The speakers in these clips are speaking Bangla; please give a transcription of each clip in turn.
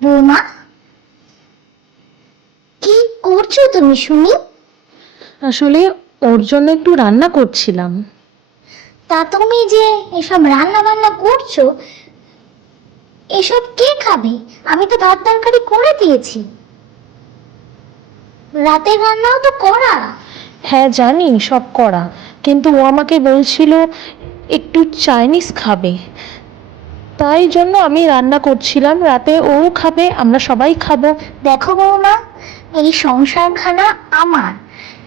বৌমা, কি করছো তুমি শুনি? আসলে ওর জন্য একটু রান্না করছিলাম। তা তুমি যে এসব রান্না বান্না করছো, এসব কে খাবে? আমি তো ভাত তরকারি করে দিয়েছি, রাতের রান্নাও তো করা। হ্যাঁ জানি সব করা, কিন্তু ও আমাকে বলছিল একটু চাইনিজ খাবে, তাই জন্য আমি রান্না করছিলাম। রাতে ও খাবে, আমরা সবাই খাবো। দেখো বৌমা, এই সংসারখানা আমার,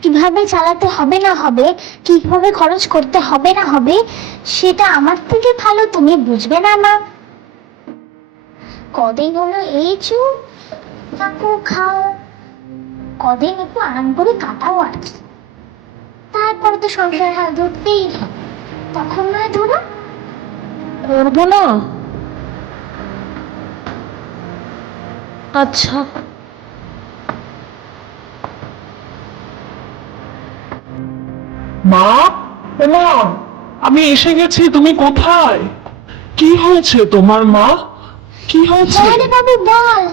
কিভাবে চালাতে হবে না হবে, কিভাবে খরচ করতে হবে না হবে, সেটা আমার থেকে ভালো তুমি বুঝবে না মা। কদিন হলো এই চুপ থাকো, খাও, কদিন একটু আরাম করে কাটাও আর কি। তারপরে তো সংসার হাল ধরতেই হবে, তখন নয় ধরো। করবো না? আচ্ছা। মা, ও মা, আমি এসে গেছি। তুমি কোথায়? কি হয়েছে তোমার মা? কি হয়েছে? হ্যাঁ রে বাবু বল।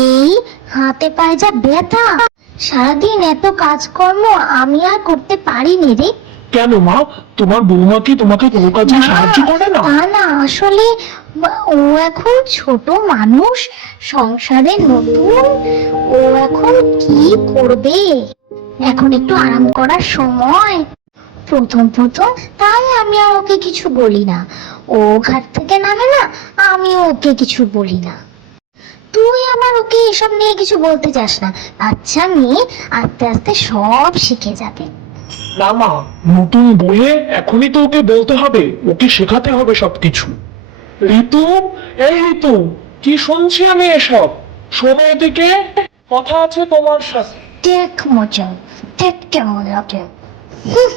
এই হাতে পায়ে যা ব্যথা, সারাদিন এত কাজকর্ম আমি আর করতে পারিনি রে। কেন মা, তোমার বৌমা কি তোমাকে কোনো কাজে সাহায্য করে না? তা না, আসলে ও এখন ছোট মানুষ, সংসারে নতুন, ও এখন কি করবে, এখন একটু আরাম করার সময়। প্রথম প্রথম তাই আমি আর ওকে কিছু বলি না, ও ঘাট থেকে নামে না, আমিও ওকে কিছু বলি না। তুই আবার ওকে এসব নিয়ে কিছু বলতে যাস না, বাচ্চা মেয়ে আস্তে আস্তে সব শিখে যাবে। না মা, নতুন বইয়ে এখনই তো ওকে বলতে হবে, ওকে শেখাতে হবে সবকিছু। ঋতু, এই ঋতু, কি শুনছি আমি এসব? শোনো এদিকে, কথা আছে তোমার সাথে। দেখ মজা, দেখ কেমন লাগে। হুঁ।